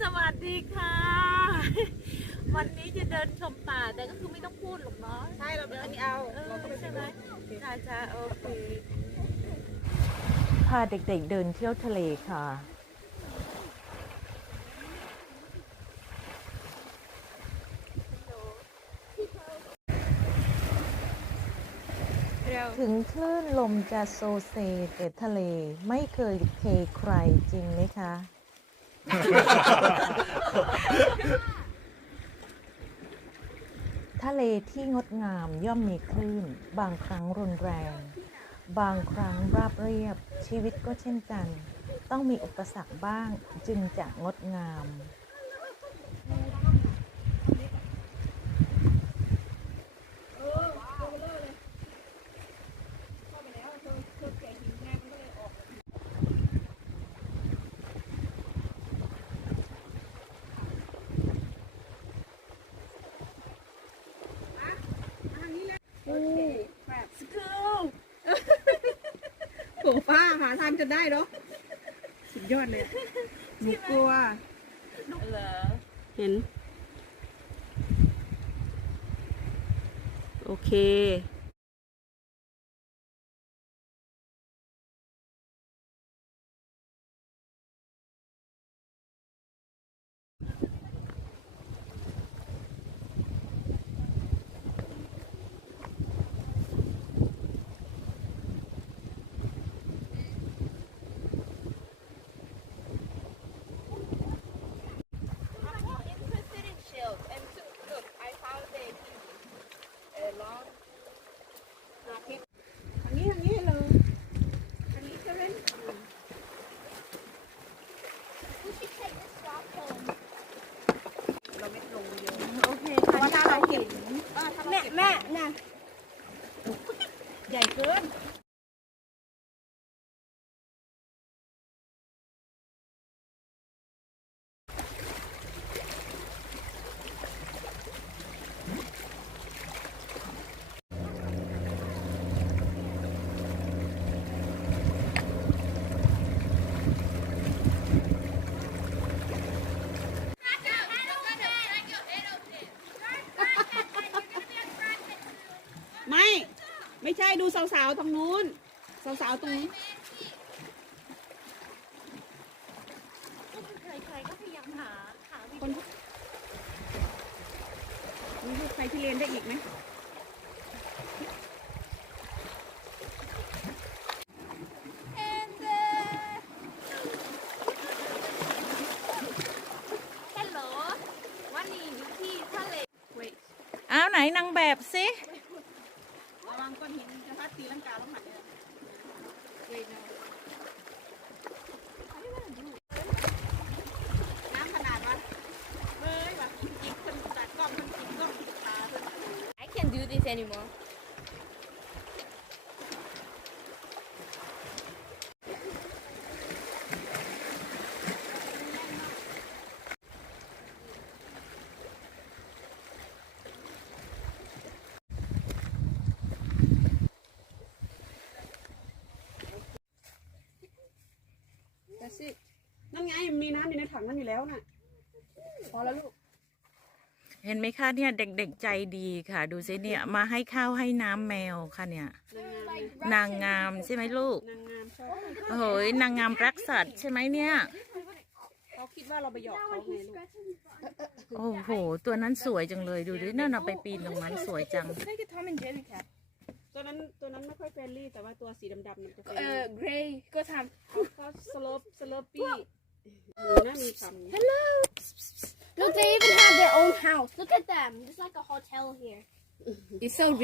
สวัสดีค่ะ วันนี้จะเดินชมป่าแต่ก็คือไม่ต้องพูดหรอกเนาะใช่เราอันนี้เอาเออเราก็ไปใช่ไหมใช่ใช่โอเคพาเด็กๆเดินเที่ยวทะเลค่ะถึงคลื่นลมจะโซเซแต่ทะเลไม่เคยเทใครจริงไหมคะ ทะเลที่งดงามย่อมมีคลื่น บางครั้งรุนแรง บางครั้งราบเรียบชีวิตก็เช่นกัน ต้องมีอุปสรรคบ้างจึงจะงดงาม สกูโหป้าหา ทางจะได้เนาะสุดยอดเลยหนูกลัว เหรอเห็น โอเค I'm more interested in shells. And so, look, I found a a long ทางนี้ทางนี้เลยทางนี้จะเล่น We should take this swap home. เราไม่ลงเยอะ โอเค เพราะว่าถ้า เราเก็บเออถ้าเราแม่เก็บแม่น่ะใหญ่เกิน ไม่ ไม่ใช่ดูสาวๆตรงนู้น สาวๆตรงนี้ใครๆก็พยายามหาหาวิคนมีลูกใครที่เรียนได้อีกไหมฮัลโหลวันนี้อยู่ที่ทะเลอ้าวไหนนางแบบสิ ก้อนหินจะพัดตีลังกาลงหันเลยน้ำขนาดวะเฮ้ยว่ะจิกคนตัดกล้องคนจิกกล้องตาเพิ่น I can't do this anymore นั่นไงมีน้ำอยู่ในถังนั่นอยู่แล้วน่ะพอแล้วลูก เห็นไหมคะเนี่ยเด็กๆใจดีค่ะ ดูสิเนี่ยมาให้ข้าวให้น้ำแมวค่ะเนี่ย นางงามใช่ไหมลูกนางงามชอบโอ้โหนางงามรักสัตว์ใช่ไหมเนี่ย เขาคิดว่าเราไปหยอกเขาไงลูกโอ้โห ตัวนั้นสวยจังเลยดูดินั่นเอาไปปีนตรงนั้นสวยจัง Take a Tom and Jerry cap ตัวนั้นตัวนั้นไม่ค่อยเฟรนลี่แต่ว่าตัวสีดำๆมันจะเฟรนลี่ uh gray ก็ทเขาเขาสโลปสโลปปี้น่ามีคำ Hello. Look they even have their own house? Look at them. It's like a hotel here. It's so rich